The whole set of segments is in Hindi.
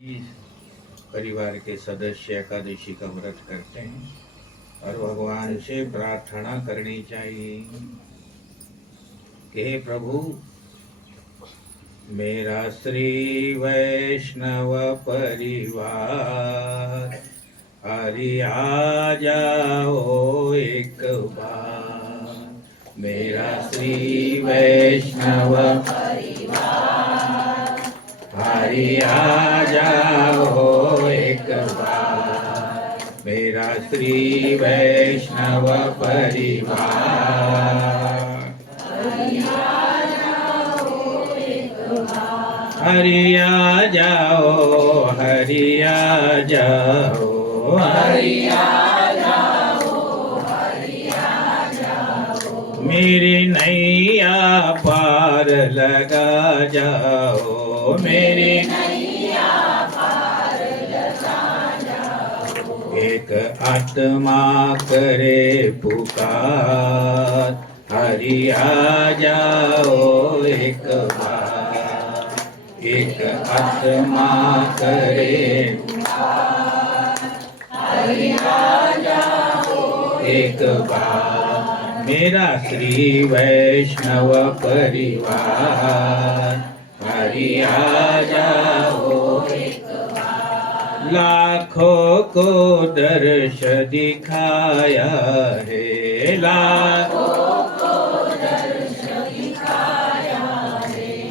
इस परिवार के सदस्य एकादशी का व्रत करते हैं और भगवान से प्रार्थना करनी चाहिए कि हे प्रभु, मेरा श्री वैष्णव परिवार हरि आ जाओ एक बार। मेरा श्री वैष्णव परिवार हरि आ जाओ एक बार। मेरा श्री वैष्णव परिवार हरि आ जाओ, हरि आ जाओ, हरि आ जाओ, हरि आ जाओ। मेरी नैया पार लगा जाओ, मेरी नैया पार लगा जाओ। एक आत्मा करे पुकार, हरि आ जाओ एक बार। एक आत्मा करे हरि आ जाओ एक बार। मेरा श्री वैष्णव परिवार हरि आ जाओ एक बार। लाखों को दर्श दिखाया है, लाखों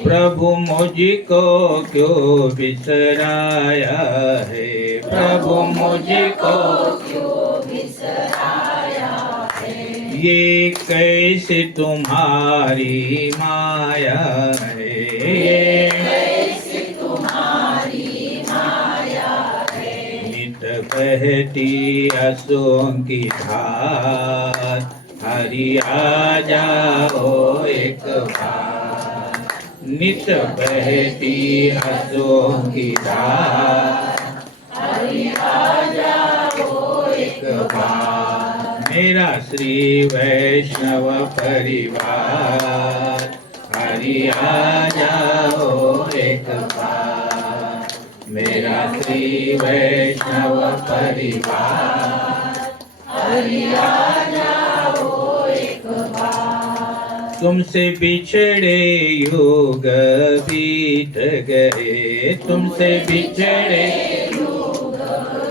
प्रभु मुझको क्यों बिसराया है, प्रभु मुझको क्यों बिसराया है। ये कैसे तुम्हारी माया है, ये कैसे तुम्हारी माया है। नित बहती आंसुओं की धार हरि आ जाओ एक बार। नित बहती आंसुओं की धार हरि आ जाओ एक बार। मेरा श्री वैष्णव परिवार हरि आ जाओ एक बार। मेरा श्री वैष्णव परिवार हरि आ जाओ एक बार। तुमसे बिछड़े युग बीत गए, तुमसे बिछड़े युग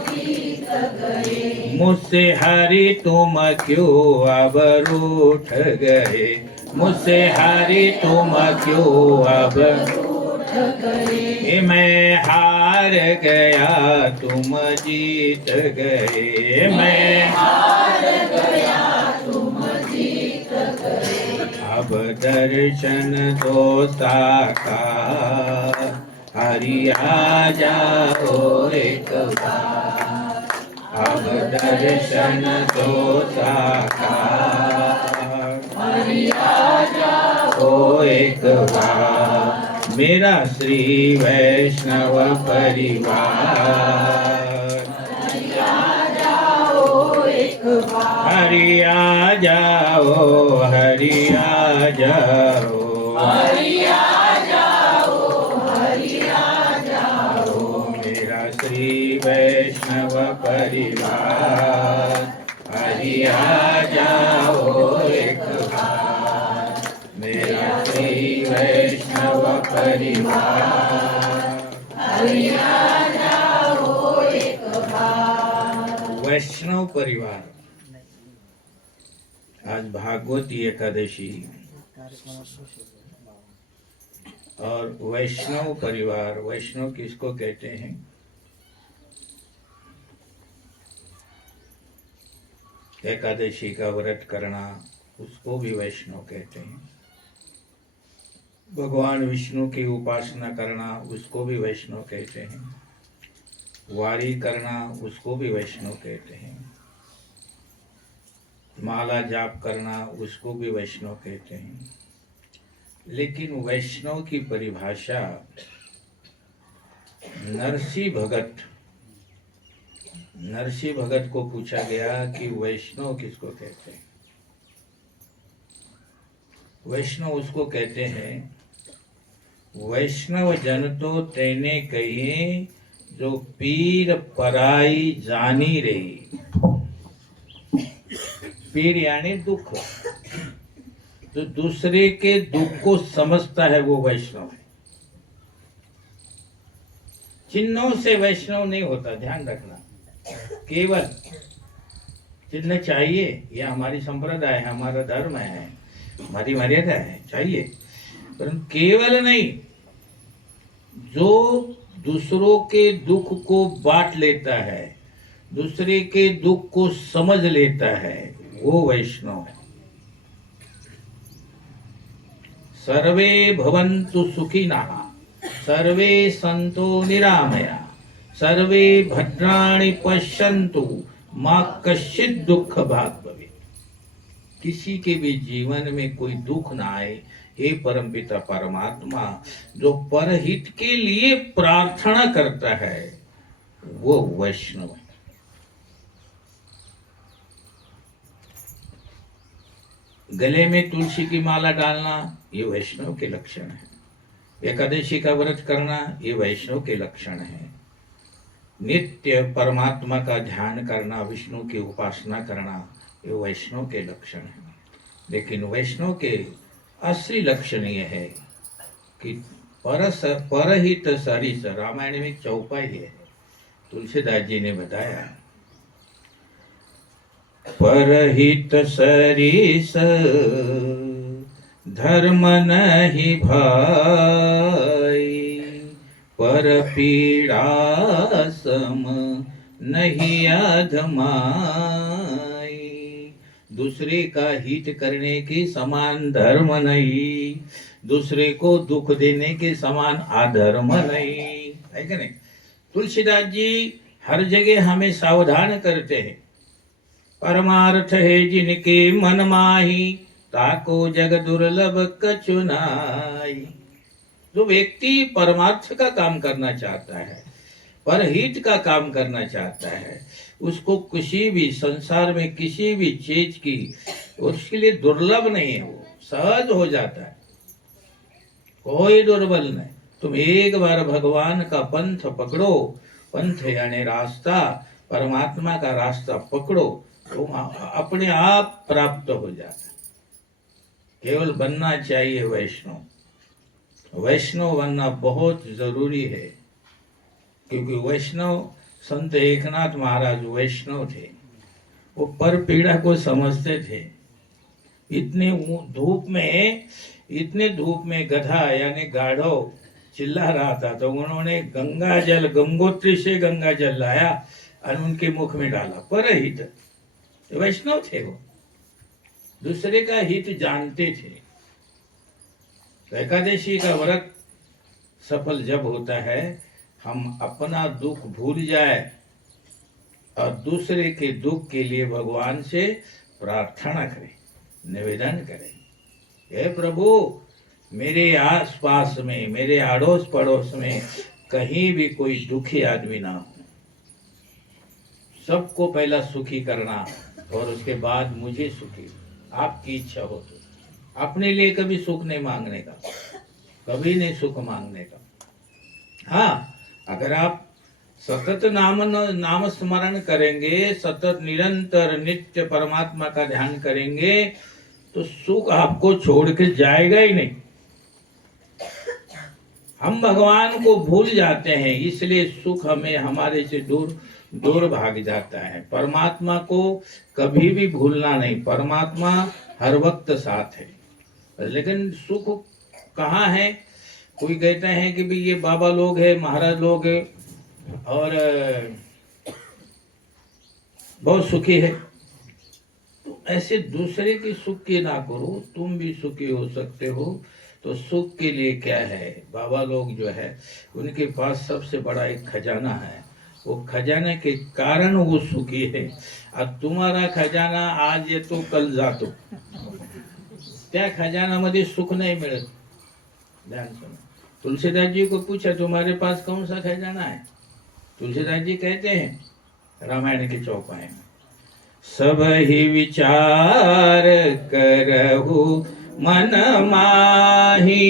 बीत गए। मुझसे हरि तुम क्यों अब रूठ गए, मुझसे हरि तुम क्यों अब रूठ गए। मैं हार गया तुम जीत गए, मैं हार गया तुम जीत गए। अब दर्शन दो साकार हरि आ जाओ एक बार। अब दर्शन दो साकार हरि आ जाओ एक बार। मेरा श्री वैष्णव परिवार हरि आ जाओ, हरि आ जाओ, हरि आ जाओ, हरि आ जाओ। मेरा श्री वैष्णव परिवार हरि आ जाओ एक बार। मेरा श्री वैष्णव परिवार हरि आ जाओ एक बार। वैष्णव परिवार आज भागवती एकादशी और वैष्णव परिवार, वैष्णव किसको कहते हैं? एकादशी का व्रत करना उसको भी वैष्णव कहते हैं। भगवान विष्णु की उपासना करना उसको भी वैष्णव कहते हैं। वारी करना उसको भी वैष्णव कहते हैं। माला जाप करना उसको भी वैष्णव कहते हैं। लेकिन वैष्णव की परिभाषा नरसिंह भगत को पूछा गया कि वैष्णव किसको कहते हैं? वैष्णव उसको कहते हैं वैष्णव जन तो तेने कहिए जो पीर पराई जानी रे, पीर यानी दुख, जो दूसरे के दुख को समझता है वो वैष्णव है। चिन्हों से वैष्णव नहीं होता, ध्यान रखना। केवल चिन्ह चाहिए, ये हमारी संप्रदाय है, हमारा धर्म है, हमारी मर्यादा है, चाहिए, पर केवल नहीं। जो दूसरों के दुख को बांट लेता है, दूसरे के दुख को समझ लेता है, वो वैष्णव है। सर्वे भवन्तु सुखिनः, सर्वे सन्तो निरामया, सर्वे भद्राणि पश्यन्तु मां कश्चित् दुःख भाग् भवेत्। किसी के भी जीवन में कोई दुख ना आए, हे परमपिता परमात्मा, जो परहित के लिए प्रार्थना करता है वो वैष्णव है। गले में तुलसी की माला डालना ये वैष्णव के लक्षण है। एकादशी का व्रत करना ये वैष्णव के लक्षण है। नित्य परमात्मा का ध्यान करना, विष्णु की उपासना करना ये वैष्णव के लक्षण है। लेकिन वैष्णव के असली लक्षण ये है कि परहित सरिस, रामायण में चौपाई है, तुलसीदास जी ने बताया, परहित सरिस धर्म नहीं भाई, पर पीड़ा सम नहीं अधमाई। दूसरे का हित करने के समान धर्म नहीं, दूसरे को दुख देने के समान अधर्म नहीं, है कि नहीं? तुलसीदास जी हर जगह हमें सावधान करते हैं। परमार्थ है जिनके मन माही, ताको जग दुर्लभ कछु नाई। जो व्यक्ति परमार्थ का काम करना चाहता है, परहित का काम करना चाहता है, उसको किसी भी संसार में किसी भी चीज की उसके लिए दुर्लभ नहीं है, वो सहज हो जाता है, कोई दुर्बल नहीं। तुम एक बार भगवान का पंथ पकड़ो, पंथ यानी रास्ता, परमात्मा का रास्ता पकड़ो, तो अपने आप प्राप्त हो जाता है। केवल बनना चाहिए वैष्णव। वैष्णव बनना बहुत जरूरी है, क्योंकि वैष्णव संत एकनाथ महाराज वैष्णव थे। वो पर पीड़ा को समझते थे। इतने धूप में गधा यानी गाढ़ो चिल्ला रहा था, तो उन्होंने गंगा जल, गंगोत्री से गंगा जल लाया और उनके मुख में डाला। परहित वैष्णव थे, वो दूसरे का हित जानते थे। एकादशी का व्रत सफल जब होता है, हम अपना दुख भूल जाए और दूसरे के दुख के लिए भगवान से प्रार्थना करें, निवेदन करें, हे प्रभु मेरे आस पास में, मेरे अड़ोस पड़ोस में कहीं भी कोई दुखी आदमी ना हो, सबको पहला सुखी करना और उसके बाद मुझे सुखी, आपकी इच्छा हो तो। अपने लिए कभी सुख नहीं मांगने का, कभी नहीं सुख मांगने का। हाँ, अगर आप सतत नाम स्मरण करेंगे, सतत निरंतर नित्य परमात्मा का ध्यान करेंगे, तो सुख आपको छोड़ के जाएगा ही नहीं। हम भगवान को भूल जाते हैं, इसलिए सुख हमें हमारे से दूर भाग जाता है। परमात्मा को कभी भी भूलना नहीं, परमात्मा हर वक्त साथ है। लेकिन सुख कहाँ है? कोई कहते हैं कि भी ये बाबा लोग है, महाराज लोग है और बहुत सुखी है, तो ऐसे दूसरे की सुख की ना करो, तुम भी सुखी हो सकते हो। तो सुख के लिए क्या है? बाबा लोग जो है उनके पास सबसे बड़ा एक खजाना है, वो खजाने के कारण वो सुखी है। अब तुम्हारा खजाना आज येतो कल जातो, त्या खजानामध्ये सुख नहीं मिलत। ध्यान सुनो, तुलसीदास जी को पूछा तुम्हारे पास कौन सा खजाना है? तुलसीदास जी कहते हैं रामायण के चौपाई में, सब ही विचार करहु मन माही,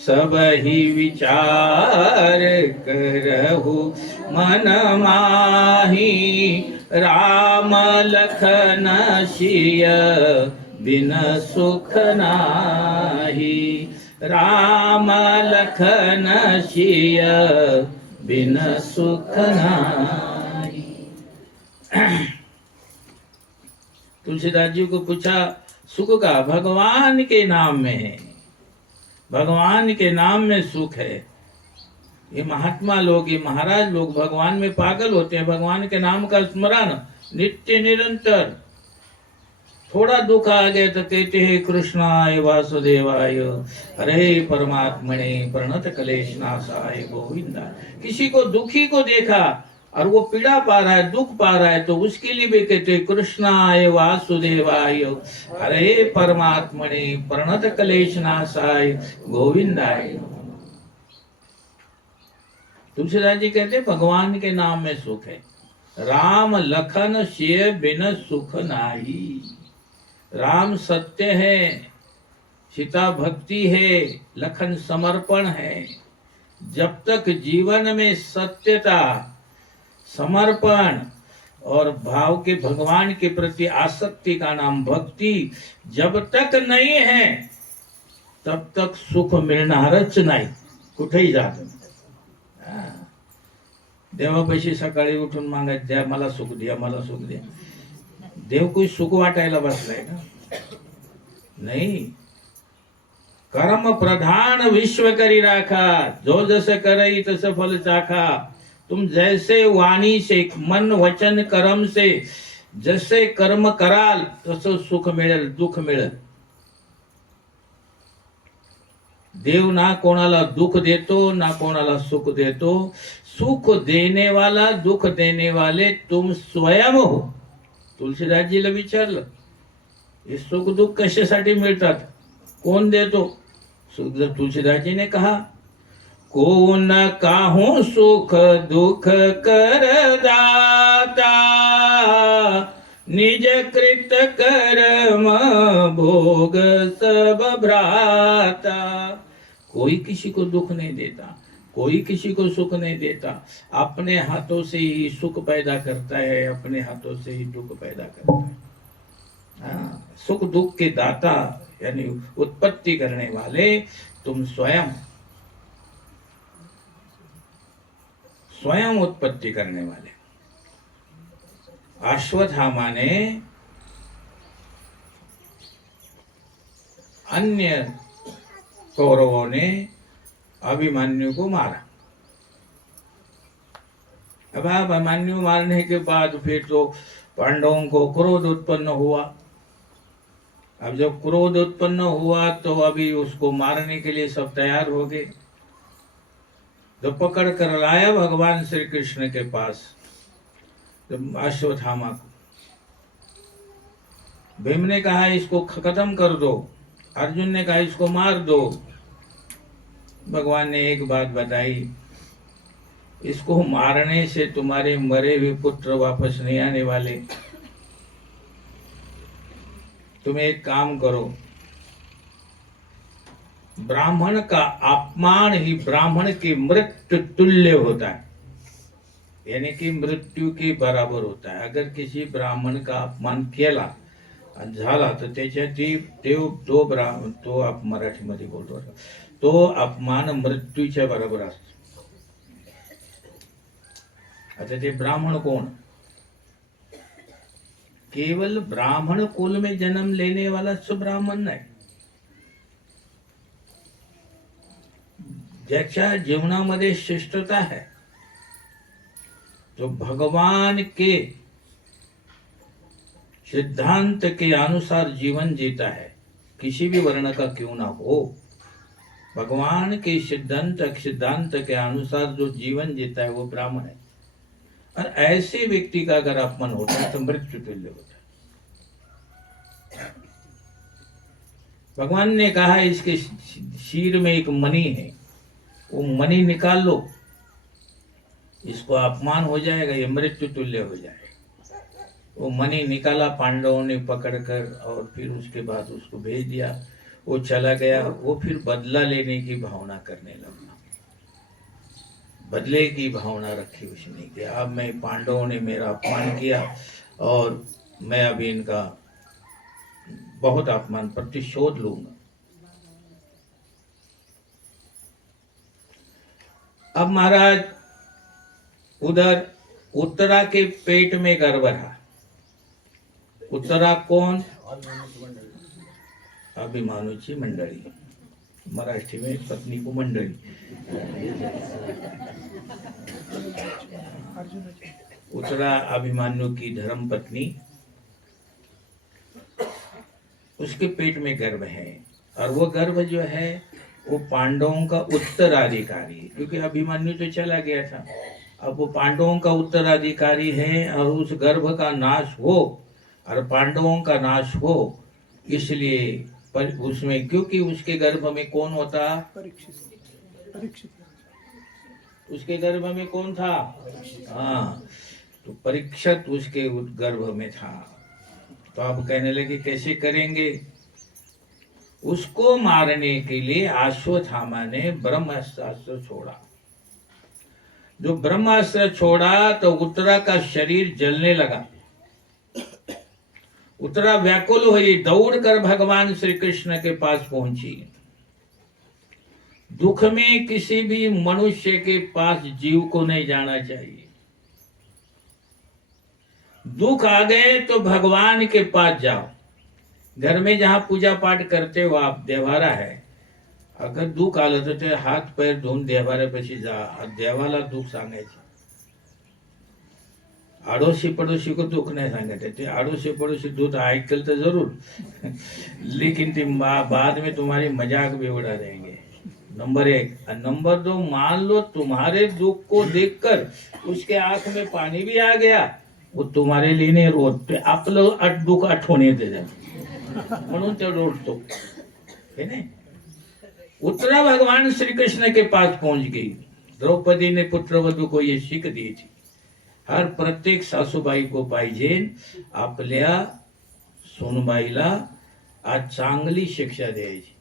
सब ही विचार करहु मन माही। राम लखन सिय बिन सुख नाही। राम लखन सिय बिन सुख नाही। तुलसीदास जी को पूछा, सुख का भगवान के नाम में है, भगवान के नाम में सुख है। ये महात्मा लोग, ये महाराज लोग भगवान में पागल होते हैं, भगवान के नाम का स्मरण नित्य निरंतर। थोड़ा दुख आ गए तो कहते हैं कृष्णाय वासुदेवाय हरे परमात्मने प्रणत क्लेश नाशाय गोविंदा। किसी को दुखी को देखा और वो पीड़ा पा रहा है, दुख पा रहा है, तो उसके लिए भी कहते हैं कृष्णाय वासुदेवाय हरे परमात्मने प्रणत क्लेश नाशाय गोविंदाय। तुलसीदास जी कहते हैं भगवान के नाम में सुख है। राम लखन सिय बिन सुख नाही। राम सत्य है, सीता भक्ति है, लखन समर्पण है। जब तक जीवन में सत्यता, समर्पण और भाव के भगवान के प्रति आसक्ति का नाम भक्ति जब तक नहीं है, तब तक सुख मिळणारच नाही कुठेही जा तुम्ही। देवापाशी सकाळी उठून मागायचं, द्या मला सुख द्या, मला सुख द्या। देव कोई सुख वाटायला बसलाय का? नहीं। कर्म प्रधान विश्व करी राखा, जो जसं करई तसं फल चाखा। तुम जैसे वाणी से, मन वचन कर्म से जसे कर्म कराल तसं सुख मिळेल, दुःख मिळेल। देव ना कोणाला दुख देतो ना कोणाला सुख देतो। सुख देने वाला, दुख देने वाले तुम स्वयं हो। तुलसीदास जीला विचारलं, हे सुख दुख कशासाठी मिळतात, कोण देतो? तुलसीदास जी ने कहा, कौन काहू सुख दुख कर दाता। निज कृत कर्म भोग सब भ्राता। कोई किसी को दुख नहीं देता, कोई किसी को सुख नहीं देता। अपने हाथों से ही सुख पैदा करता है, अपने हाथों से ही दुख पैदा करता है। सुख दुख के दाता यानी उत्पत्ति करने वाले तुम स्वयं, स्वयं उत्पत्ति करने वाले। अश्वत्थामा ने अन्य कौरवों ने अभिमन्यु को मारा। अब अभिमन्यु मारने के बाद फिर तो पांडवों को क्रोध उत्पन्न हुआ। अब जब क्रोध उत्पन्न हुआ तो अभी उसको मारने के लिए सब तैयार हो गए। तो पकड़ कर लाया भगवान श्री कृष्ण के पास अश्वत्थामा को। भीम ने कहा इसको खत्म कर दो, अर्जुन ने कहा इसको मार दो। भगवान ने एक बात बताई, इसको मारने से तुम्हारे मरे हुए पुत्र वापस नहीं आने वाले। तुम एक काम करो, ब्राह्मण का अपमान ही ब्राह्मण की मृत्यु तुल्य होता है, यानी कि मृत्यू के बराबर होता है। अगर किसी ब्राह्मण का अपमान केला झाला तर त्याच्याती तो ब्राह्मण, तो आप मराठीमध्ये बोलतो, तो अपमान मृत्यूच्या बराबर असतो। आता ते ब्राह्मण कोण? केवल ब्राह्मण कुल में जन्म लेने वाला सो ब्राह्मण नाही, ज्याच्या जीवनामध्ये शिष्टता है, जो भगवान के सिद्धांत के अनुसार जीवन जीता है, किसी भी वर्ण का क्यों ना हो, भगवान के सिद्धांत के अनुसार जो जीवन जीता है वो ब्राह्मण है। और ऐसे व्यक्ति का अगर अपमान होता है तो मृत्यु तुल्य होता है। भगवान ने कहा इसके शीर में एक मणि है, वो मणि निकाल लो, इसको अपमान हो जाएगा, ये मृत्यु तुल्य हो जाएगा। वो मणि निकाला पांडवों ने पकड़कर, और फिर उसके बाद उसको भेज दिया। वो चला गया। वो फिर बदला लेने की भावना करने लगा, बदले की भावना रखी उसने कि अब मैं, पांडवों ने मेरा अपमान किया और मैं अभी इनका बहुत अपमान प्रतिशोध लूंगा। अब महाराज उधर उत्तरा के पेट में गर्भ रहा। उत्तरा कौन? अभिमानूची मंडळी, मराठी में पत्नी को मंडळी। उत्तरा अभिमान्यु की धर्म पत्नी, उसके पेट में गर्भ है और वो गर्भ जो है वो पांडवों का उत्तराधिकारी है, क्योंकि अभिमन्यु तो चला गया था। अब वो पांडवों का उत्तराधिकारी है और उस गर्भ का नाश हो और पांडवों का नाश हो, इसलिए पर उसमें, क्योंकि उसके गर्भ में कौन होता? परीक्षित। उसके गर्भ में कौन था? हाँ, तो परीक्षित उसके गर्भ में था। तो अब कहने लगे कैसे करेंगे? उसको मारने के लिए अश्वत्थामा ने ब्रह्मास्त्र छोड़ा। जो ब्रह्मास्त्र छोड़ा तो उत्तरा का शरीर जलने लगा। उत्तरा व्याकुल हुई, दौड़कर भगवान श्री कृष्ण के पास पहुंची। दुख में किसी भी मनुष्य के पास जीव को नहीं जाना चाहिए। दुख आ गए तो भगवान के पास जाओ। घर में जहां पूजा पाठ करते हो आप, देवारा है, अगर दुख आलं तर ते हात पैर धुवून देवाऱ्यापाशी जा, देवाला दुःख सांगायचं। आडोशी पड़ोसी को दुख नहीं सांगते, ते आडोशी पड़ोसी दुख ऐकल तो जरूर लेकिन ते बाद में तुम्हारी मजाक भी उड़ा देंगे। नंबर 1। और नंबर 2, मान लो तुम्हारे दुख को देखकर उसके आंख में पानी भी आ गया, वो तुम्हारे लिए नहीं रोते, आपलं दुःख आठवण येते म्हणून ते रोडतो, है ना? उत्तरा भगवान श्री कृष्ण के पास पहुंच गई। द्रौपदी ने पुत्रवधू को ये सीख दी थी, हर प्रत्येक सासूबाई को पाहिजे आपल्या सोनबाईला आज चांगली शिक्षा द्यायची।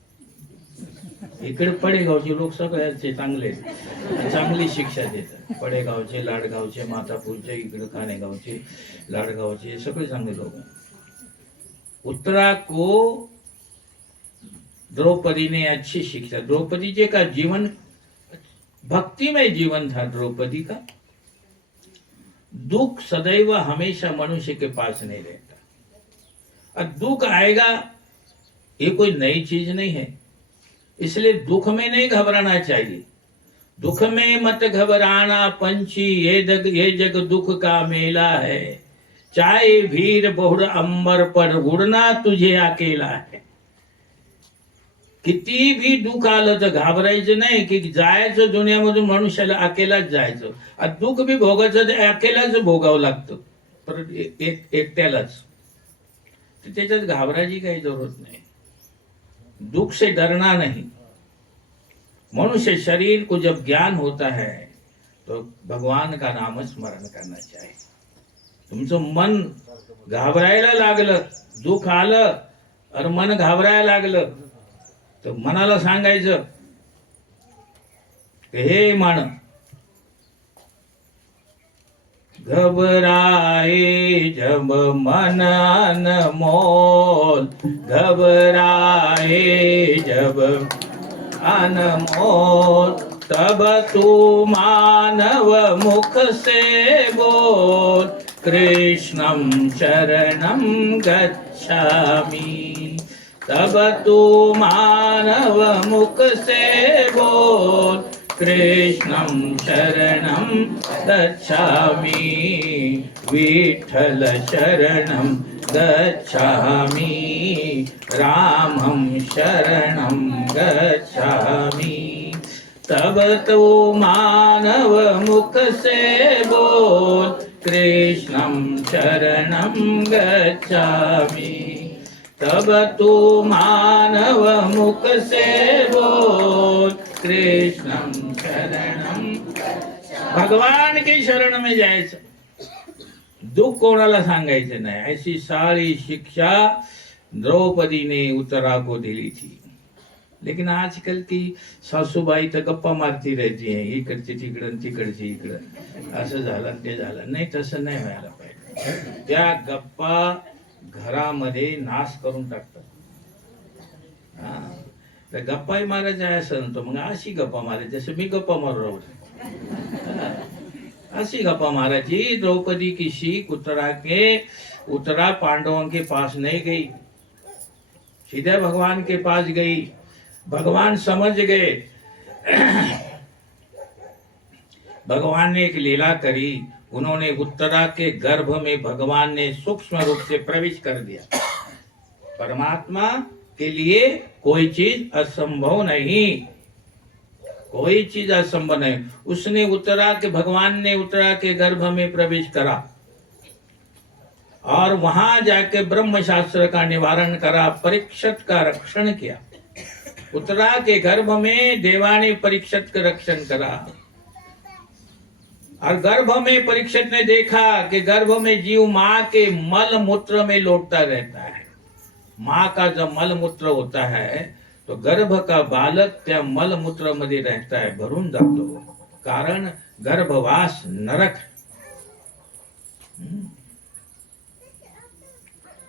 इकडे पडेगावचे लोक सगळ्याचे चांगले, चांगली शिक्षा देतात। पडेगावचे, लाडगावचे, मातापूरचे, इकडे कानेगावचे, लाडगावचे सगळे चांगले लोक। उत्तरा को द्रौपदी ने अच्छी शिक्षा। द्रौपदी जी का जीवन भक्तिमय जीवन था। द्रौपदी का दुख सदैव हमेशा मनुष्य के पास नहीं रहता, और दुख आएगा ये कोई नई चीज नहीं है, इसलिए दुख में नहीं घबराना चाहिए। दुख में मत घबराना पंछी, ये जग दुख का मेला है, चाहे भीर बहुर अंबर पर उड़ना तुझे अकेला है। किती भी दुःख आलं तर घाबरायचं नाही, की जायचं दुनियामधून मनुष्याला अकेलाच जायचं, आणि दुःख भी भोगायचं ते अकेलाच भोगावं लागतं, परत एकट्यालाच। तर त्याच्यात घाबरायची काही जरूरत नाही। दुख से डरना नहीं। मनुष्य शरीर को जब ज्ञान होता है तो भगवान का नाम स्मरण करना चाहिए। तुमचं मन घाबरायला लागलं, दुःख आलं और मन घाबरायला लागलं, तो मनाला सांगायचं हे मन, घबराए जब मन अनमोल, घबराए जब अनमोल, तब तू मानव मुख से बोल, कृष्णं शरणं गच्छामि। तब तू मानव मुख से बोल, कृष्णं शरणं गच्छामि, विठ्ठल शरणं गच्छामि, रामं शरणं गच्छामि। तब तू मानव मुख से बोल, कृष्णं शरणं गच्छामि। तब तू मानव मुख से बोल, कृष्णं शरणं। भगवान के शरण में जायचं, दुःख कोणाला सांगायचं नाही। ऐसी सारी शिक्षा द्रौपदी ने उत्तरा को दिली थी। लेकिन आजकाल की सासूबाई तर गप्पा मारती राहायची आहे, इकडची तिकडं तिकडची इकडं, असं झालं ते झालं. नाही, तसं नाही व्हायला पाहिजे. त्या गप्पा घरामध्ये नाश करून टाकतात. हा, तर गप्पाही मारायच्या आहे असं तर मग अशी गप्पा मारायची जसं मी गप्पा मारू राहू. अशी गप्पा मारायची. द्रौपदी की शीख उतरा पांडवों के पास नहीं गई, सीधे भगवान के पास गई. भगवान समझ गए. भगवान ने एक लीला करी. उन्होंने उत्तरा के गर्भ में भगवान ने सूक्ष्म रूप से प्रवेश कर दिया. परमात्मा के लिए कोई चीज असंभव नहीं, कोई चीज असंभव नहीं. उसने भगवान ने उत्तरा के गर्भ में प्रवेश करा और वहां जाके ब्रह्म शास्त्र का निवारण करा, परीक्षित का रक्षण किया. उत्तरा के गर्भ में देवा ने परीक्षित का रक्षण करा. और गर्भ में परीक्षित ने देखा कि गर्भ में जीव माँ के मल मूत्र में लौटता रहता है. माँ का जब मल मूत्र होता है तो गर्भ का बालक त्या मल मूत्र मध्ये रहता है, भरून जातो. कारण गर्भवास नरक है.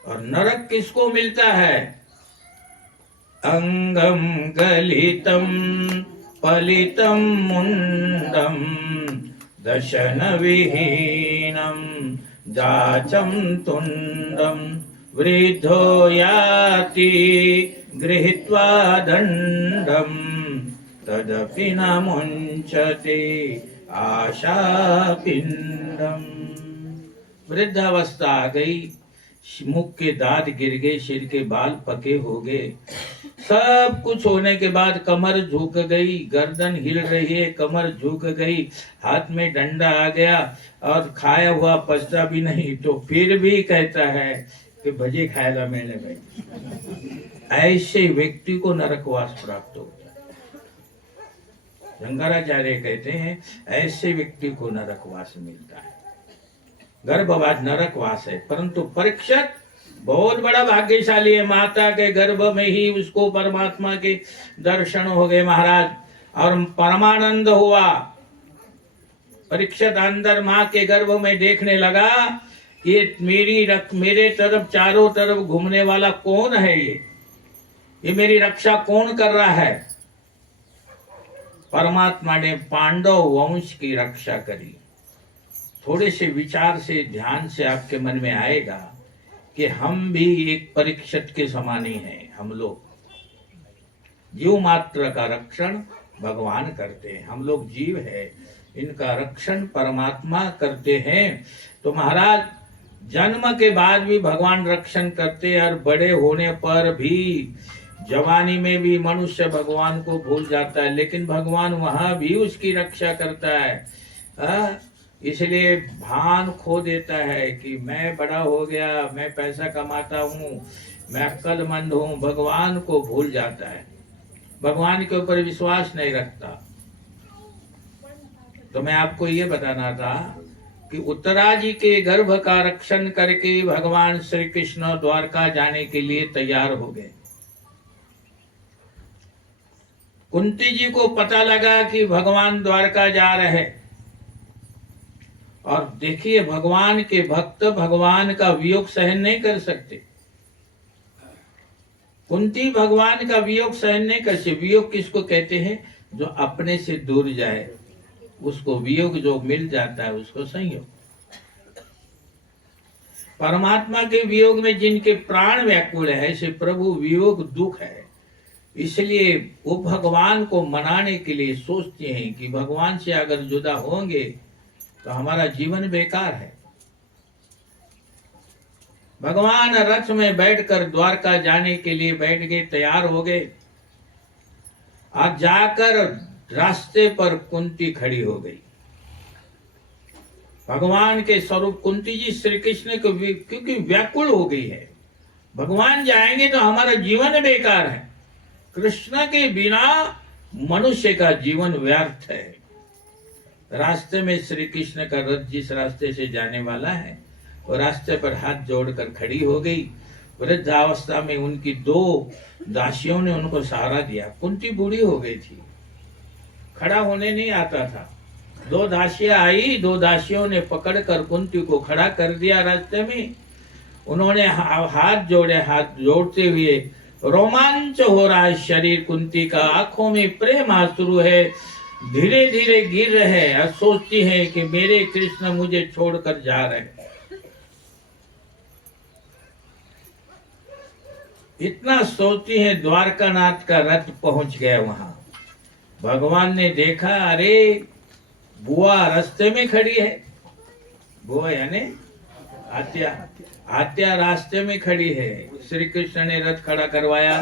और नरक किसको मिलता है? अंगम गलितम पलितम मुंडम दशन विहीनम जाचम तुंडम वृद्धो याति गृहीत्वा दंडम तदपि न मुंचते आशापिंडम. वृद्धावस्था आ गई, मुख के दांत गिर गए, सिर के बाल पके हो गए. सब कुछ होने के बाद कमर झुक गई, गर्दन हिल रही है, कमर झुक गई, हाथ में डंडा आ गया और खाया हुआ पचता भी नहीं, तो फिर भी कहता है कि भजे खायला मिलने भाई. ऐसे व्यक्ति को नरकवास प्राप्त होता है. शंकराचार्य कहते हैं ऐसे व्यक्ति को नरकवास मिलता है. गर्भवास नरकवास है. परंतु परीक्षित बहुत बड़ा भाग्यशाली है. माता के गर्भ में ही उसको परमात्मा के दर्शन हो गए महाराज, और परमानंद हुआ. परीक्षित अंदर माँ के गर्भ में देखने लगा कि मेरे तरफ चारों तरफ घूमने वाला कौन है? ये मेरी रक्षा कौन कर रहा है? परमात्मा ने पांडव वंश की रक्षा करी. थोड़े से विचार से, ध्यान से आपके मन में आएगा कि हम भी एक परीक्षित के समान ही हैं. हम लोग जीव मात्र का रक्षण भगवान करते हैं. हम लोग जीव है, इनका रक्षण परमात्मा करते हैं. तो महाराज जन्म के बाद भी भगवान रक्षण करते हैं, और बड़े होने पर भी, जवानी में भी मनुष्य भगवान को भूल जाता है, लेकिन भगवान वहां भी उसकी रक्षा करता है. इसलिए भान खो देता है कि मैं बड़ा हो गया, मैं पैसा कमाता हूँ, मैं अक्लमंद हूँ, भगवान को भूल जाता है, भगवान के ऊपर विश्वास नहीं रखता. तो मैं आपको ये बताना था कि उत्तरा जी के गर्भ का रक्षण करके भगवान श्री कृष्ण द्वारका जाने के लिए तैयार हो गए. कुंती जी को पता लगा कि भगवान द्वारका जा रहे हैं, और देखिए भगवान के भक्त भगवान का वियोग सहन नहीं कर सकते. कुंती भगवान का वियोग सहन नहीं कर सकते. वियोग किसको कहते हैं? जो अपने से दूर जाए उसको वियोग, जो मिल जाता है उसको संयोग. परमात्मा के वियोग में जिनके प्राण व्याकुल है, ऐसे प्रभु वियोग दुख है. इसलिए वो भगवान को मनाने के लिए सोचते हैं कि भगवान से अगर जुदा होंगे तो हमारा जीवन बेकार है. भगवान रथ में बैठकर द्वारका जाने के लिए बैठ गए, तैयार हो गए. आज जाकर रास्ते पर कुंती खड़ी हो गई. भगवान के स्वरूप कुंती जी श्री कृष्ण को क्योंकि व्याकुल हो गई है, भगवान जाएंगे तो हमारा जीवन बेकार है. कृष्ण के बिना मनुष्य का जीवन व्यर्थ है. रास्ते में श्री कृष्ण का रथ जिस रास्ते से जाने वाला है, वो रास्ते पर हाथ जोड़कर खड़ी हो गई. वृद्धावस्था में उनकी 2 दासियों ने उनको सहारा दिया। कुंती बूढ़ी हो गई थी, खड़ा होने नहीं आता था। 2 दासियां आई, 2 दासियों ने पकड़कर कुंती को खड़ा कर दिया रास्ते में। उन्होंने हाथ जोड़े, हाथ जोड़ते हुए रोमांच हो रहा है शरीर कुंती का, आंखों में प्रेम आंसू है, धीरे धीरे गिर रहे हैं और सोचती है कि मेरे कृष्ण मुझे छोड़कर जा रहे हैं। इतना सोचती है, द्वारकानाथ का रथ पहुंच गया वहां। भगवान ने देखा, अरे बुआ रास्ते में खड़ी है। बुआ यानी आत्या, आत्या रास्ते में खड़ी है। श्री कृष्ण ने रथ खड़ा करवाया,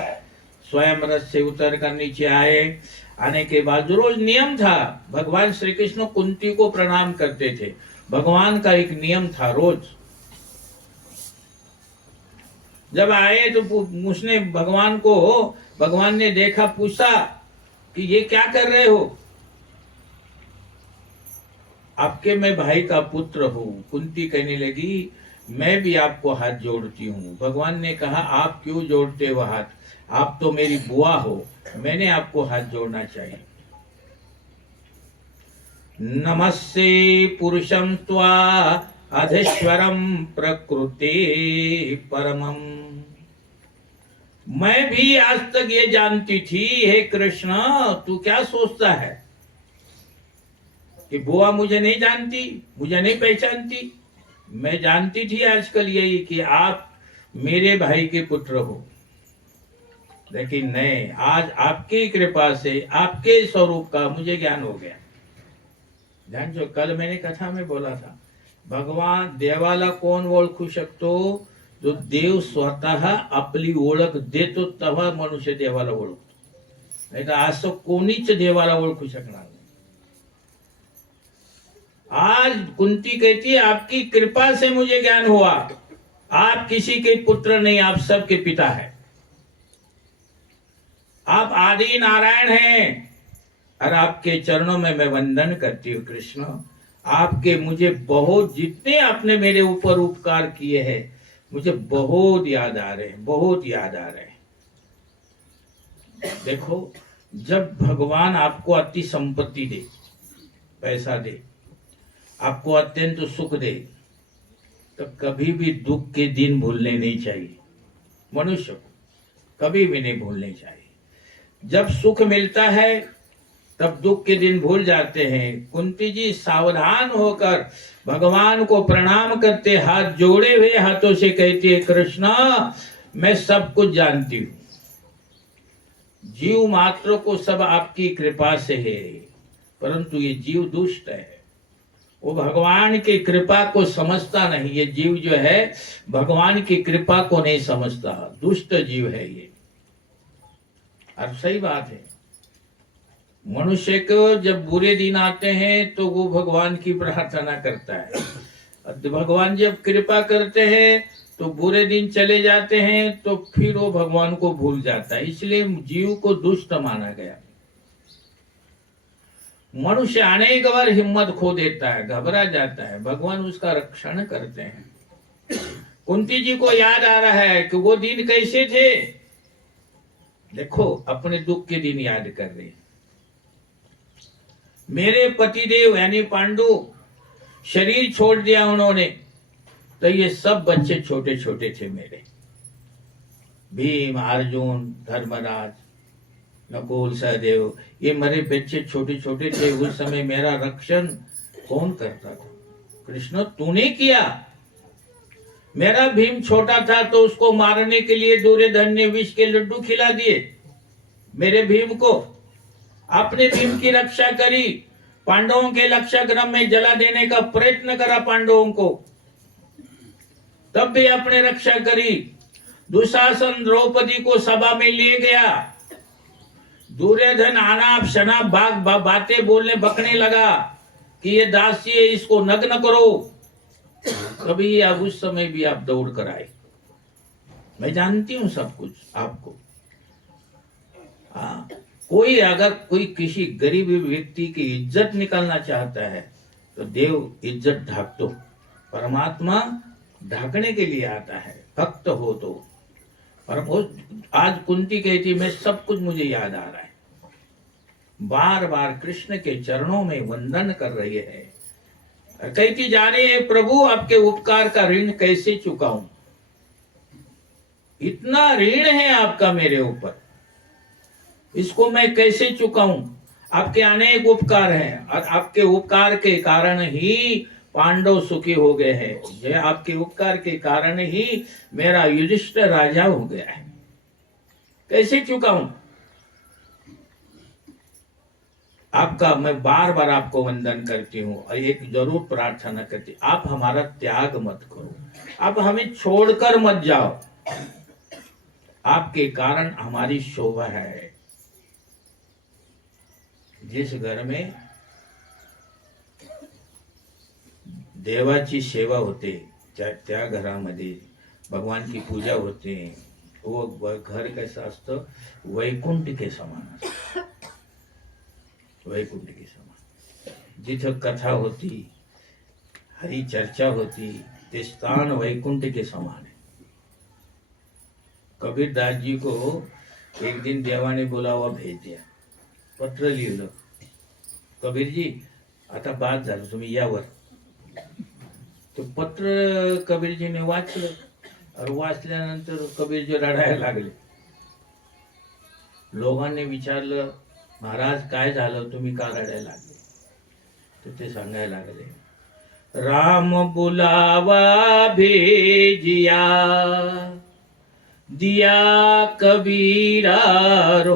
स्वयं रथ से उतर कर नीचे आए। आने के बाद रोज नियम था, भगवान श्री कृष्ण कुंती को प्रणाम करते थे। भगवान का एक नियम था, रोज जब आए तो उसने भगवान ने देखा, पूछा कि ये क्या कर रहे हो? आपके मैं भाई का पुत्र हूं। कुंती कहने लगी, मैं भी आपको हाथ जोड़ती हूँ। भगवान ने कहा, आप क्यों जोड़ते हो हाथ? आप तो मेरी बुआ हो, मैंने आपको हाथ जोड़ना चाहिए। नमस्ते पुरुषं त्वा अधीश्वरम प्रकृति परमम। मैं भी आज तक ये जानती थी, हे कृष्ण तू क्या सोचता है कि बुआ मुझे नहीं जानती, मुझे नहीं पहचानती। मैं जानती थी आजकल यही कि आप मेरे भाई के पुत्र हो, लेकिन नहीं, आज आपकी कृपा से, आपके स्वरूप का मुझे ज्ञान हो गया। ध्यान जो कल मैंने कथा में बोला था, भगवान देवाला कोण ओळखू शकतो? जो देव स्वतः आपली ओळख देतो तेव्हा मनुष्य देवाला ओळखतो, नाही तर असं कोणीच देवाला ओळखू शकणार नाही। आज कुंती कहती है, आपकी कृपा से मुझे ज्ञान हुआ, आप किसी के पुत्र नहीं, आप सबके पिता है। आप आदि नारायण हैं और आपके चरणों में मैं वंदन करती हूँ कृष्ण। आपके मुझे बहुत, जितने आपने मेरे ऊपर उपकार किए हैं, मुझे बहुत याद आ रहे हैं, बहुत याद आ रहे हैं। देखो, जब भगवान आपको अति संपत्ति दे, पैसा दे, आपको अत्यंत सुख दे, तो कभी भी दुख के दिन भूलने नहीं चाहिए। मनुष्य को कभी भी नहीं भूलने चाहिए। जब सुख मिलता है तब दुख के दिन भूल जाते हैं। कुंती जी सावधान होकर भगवान को प्रणाम करते, हाथ जोड़े हुए हाथों से कहती है, कृष्ण मैं सब कुछ जानती हूं, जीव मात्र को सब आपकी कृपा से है, परंतु ये जीव दुष्ट है, वो भगवान की कृपा को समझता नहीं। ये जीव जो है भगवान की कृपा को नहीं समझता, दुष्ट जीव है ये। अब सही बात है, मनुष्य को जब बुरे दिन आते हैं तो वो भगवान की प्रार्थना करता है। भगवान जब कृपा करते हैं तो बुरे दिन चले जाते हैं तो फिर वो भगवान को भूल जाता है। इसलिए जीव को दुष्ट माना गया। मनुष्य अनेक बार हिम्मत खो देता है, घबरा जाता है, भगवान उसका रक्षण करते हैं। कुंती जी को याद आ रहा है कि वो दिन कैसे थे। देखो, अपने दुख के दिन याद कर रहे। मेरे पतिदेव यानी पांडु शरीर छोड़ दिया उन्होंने, तो ये सब बच्चे छोटे छोटे थे मेरे। भीम, अर्जुन, धर्मराज, नकुल, सहदेव, ये मेरे बच्चे छोटे छोटे थे। उस समय मेरा रक्षण कौन करता था? कृष्ण तूने किया। मेरा भीम छोटा था तो उसको मारने के लिए दुर्योधन ने विष के लड्डू खिला दिए मेरे भीम को। आपने भीम की रक्षा करी, पांडवों के लक्ष्य गृह में जला देने का प्रयत्न करा पांडवों को, तब भी आपने रक्षा करी। दुशासन द्रौपदी को सभा में ले गया, दुर्योधन आना शना बातें बोलने बकने लगा कि ये दासी है, इसको नग्न करो। कभी अब उस समय भी आप दौड़ कर आए। मैं जानती हूं सब कुछ आपको। हाँ, कोई किसी गरीब व्यक्ति की इज्जत निकालना चाहता है तो देव इज्जत ढाक दो। परमात्मा ढाकने के लिए आता है, भक्त हो तो। और वो आज कुंती कहती मैं सब कुछ मुझे याद आ रहा है, बार बार कृष्ण के चरणों में वंदन कर रही है, कहती जा रही है प्रभु आपके उपकार का ऋण कैसे चुकाऊं, इतना ऋण है आपका मेरे ऊपर, इसको मैं कैसे चुकाऊं। आपके अनेक उपकार हैं और आपके उपकार के कारण ही पांडव सुखी हो गए हैं, ये आपके उपकार के कारण ही मेरा युधिष्ठिर राजा हो गया है, कैसे चुकाऊं। आपका मैं बार बार आपको वंदन करती हूँ और एक जरूर प्रार्थना करती, आप हमारा त्याग मत करो, आप हमें छोड़कर मत जाओ, आपके कारण हमारी शोभा है। जिस घर में देवाची सेवा होते त्या घरामध्ये भगवान की पूजा होते, वो घर कैसा असतं, वैकुंठ के समान असतं, वैकुंठ के समान। जिथं कथा होती, हरी चर्चा होती, ते स्थान वैकुंठ के समान है। कबीर दास जी को एक दिन देवाने बुलावा भेज दिया, पत्र लिहिलं, कबीर जी आता बाद झालं, तुम्ही यावर। तो पत्र कबीरजीने वाचलं और वाचल्यानंतर कबीरजी रडायला लागले। लोकांनी विचारलं महाराज काय झालं, तुम्ही का रडायला लागले, तर ते सांगायला लागले, राम बुलावा भेजिया दिया कबीरा रो,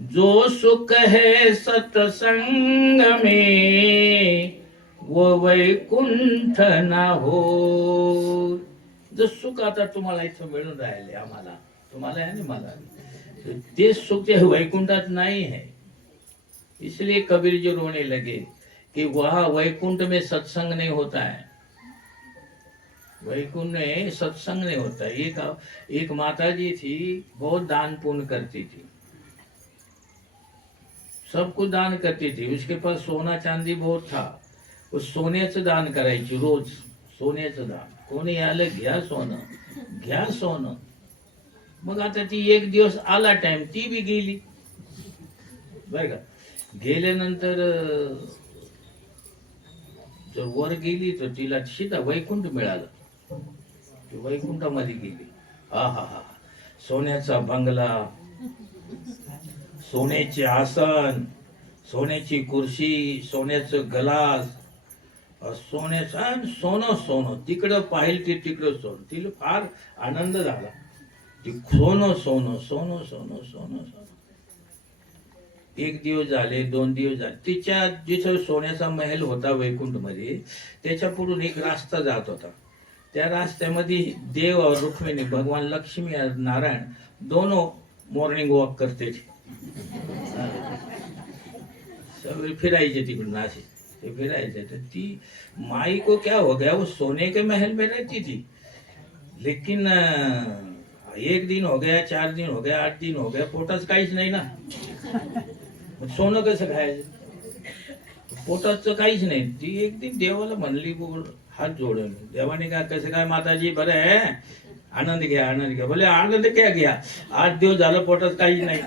जो सुख है सत्संग में वो वैकुंठ ना हो। जो सुख आता तुम्हाला इथं मिळून राहिले, आम्हाला तुम्हाला आणि मला, ते सुख जे वैकुंठात नहीं है। इसलिए कबीर जी रोने लगे कि वह वैकुंठ में सत्संग नहीं होता है, वैकुंठ में सत्संग नहीं होता है। एक माता जी थी, बहुत दान पुण्य करती थी, सब कुछ दान करती थी, उसके पास सोना चांदी बहुत था, उस सोन्याचं दान करायची रोज, सोन्याचं दान, कोणी आलं घ्या सोनं, घ्या सोनं। मग आता ती एक दिवस आला टाइम, ती बी गेली बरं का। गेल्यानंतर जर वर गेली तर तिला सीधा वैकुंठ मिळालं, ती वैकुंठामध्ये गेली। हा हा हा, सोन्याचा बंगला, सोन्याचे आसन, सोन्याची खुर्ची, सोन्याचं गलास, सोन्याचं सोनं सोनं, तिकडं पाहिलं ते तिकडं सोनं, तिला फार आनंद झाला, ती सोनं सोनं सोनं सोनं सोनं सोनं। एक दिवस झाले, दोन दिवस झाले, तिच्या जिथं सोन्याचा महल होता वैकुंठ मध्ये, त्याच्या पुढून एक रास्ता जात होता, त्या रास्त्यामध्ये देव और रुक्मिणी, भगवान लक्ष्मी और नारायण दोनों मॉर्निंग वॉक करते थे, सब फिराइए तिकडून असे ते फिरायचे। तो ती माई को क्या हो गया, वो सोने के महल में रहती थी, लेकिन एक दिन हो गया, 4 दिन हो गया, 8 दिन हो गया, पोटाच काहीच नाही ना, सोनं कसं खायचं, पोटाचं काहीच नाही। ती एक दिन देवाला म्हणली, बोल हात जोडून, देवाने का कसं काय माताजी बरं आहे, आनंद घ्या आनंद घ्या। बोले आनंद क्या घ्या, 8 दिवस झालं पोटात काहीच नाही,